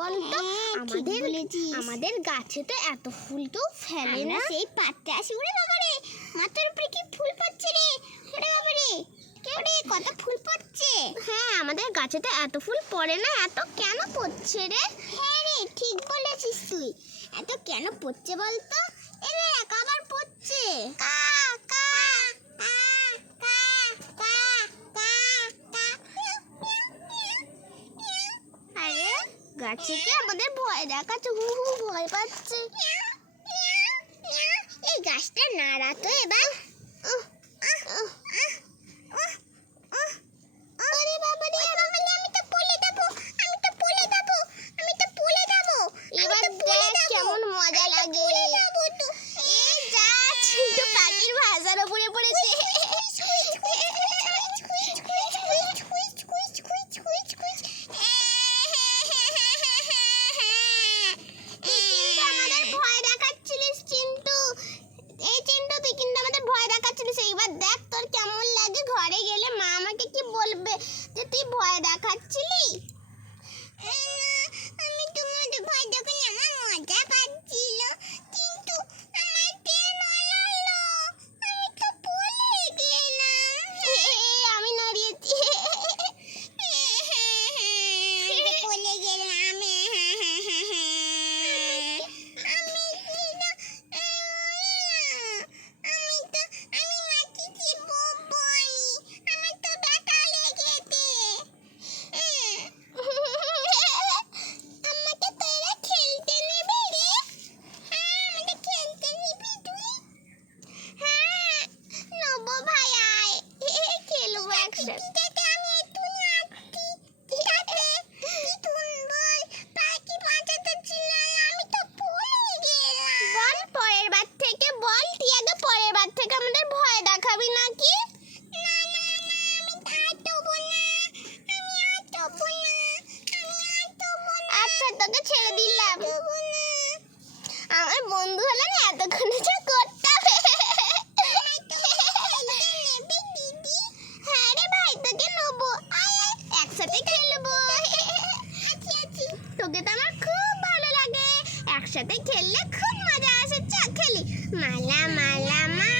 বলতো? আমাদের গাছে তো এত ফুল তো ফেলে না। সেই পাততে আসি। ওরে বাবারে, মাথার উপরে কি ফুল পড়ছে রে! ওরে বাবারে, রে কত ফুল পড়ছে! হ্যাঁ, আমাদের গাছে তো এত ফুল পড়ে না, এত কেন পড়ছে রে? হ্যাঁ রে, ঠিক বলেছিস তুই। এত কেন পড়ছে বলতো? এই দেখ, আবার পড়ছে। আরে গাছে কি আমাদের ভয় দেখাচ্ছে? হু হু ভয় পাচ্ছে। এই গাছটা নাড়া তো এবার। কেমন মজা লাগে! এই যা, চিন্টু পাখির ভাষার উপরে পড়েছে। আমাদের ভয় দেখাচ্ছিলিস চিন্টু। এই চিন্টু, তুই কিন্তু আমাদের ভয় দেখাচ্ছিলিস। এইবার দেখ তোর কেমন লাগে। ঘরে গেলে মা আমাকে কি বলবে যে তুই ভয় দেখাচ্ছিলি? আমি তোমাদের ভয় দেখাই, আমার মজা পাচ্ছিল, কিন্তু আমার ট্রেন নাড়লো, আমি তো পড়ে গেলাম। আমি নাড়িয়েছি। পড়ে গেলাম। আমি মাটিতে বসবো। আমার তো ব্যথা লেগেছে। আমাকে তোরা খেলতে নেবে রে? হ্যাঁ, আমাকে খেলতে নিবি তুই? হ্যাঁ, নেবো ভাই, আয় খেলবো একসাথে। আমি একটু নাচছি। ঠিক আছে, তুই বল, পাখি বাঁচাতে ছিল, আমি তো পড়ে গেলাম। বল, পরের বার থেকে বল। তুই আগে পরের বার থেকে আমাদের ভয় দেখাবি নাকি? না না না, আমি আর দেবো না। আচ্ছা, তোকে ছেড়ে দিলাম। আমার বন্ধু হলে না এতক্ষণে যা করতাম। হ্যাঁ রে ভাই, তোকে নেবো, একসাথে খেলবো। তোকে তো আমার খুব ভালো লাগে, একসাথে খেললে খুব মজা আসে। চল খেলি। মালা মালা মা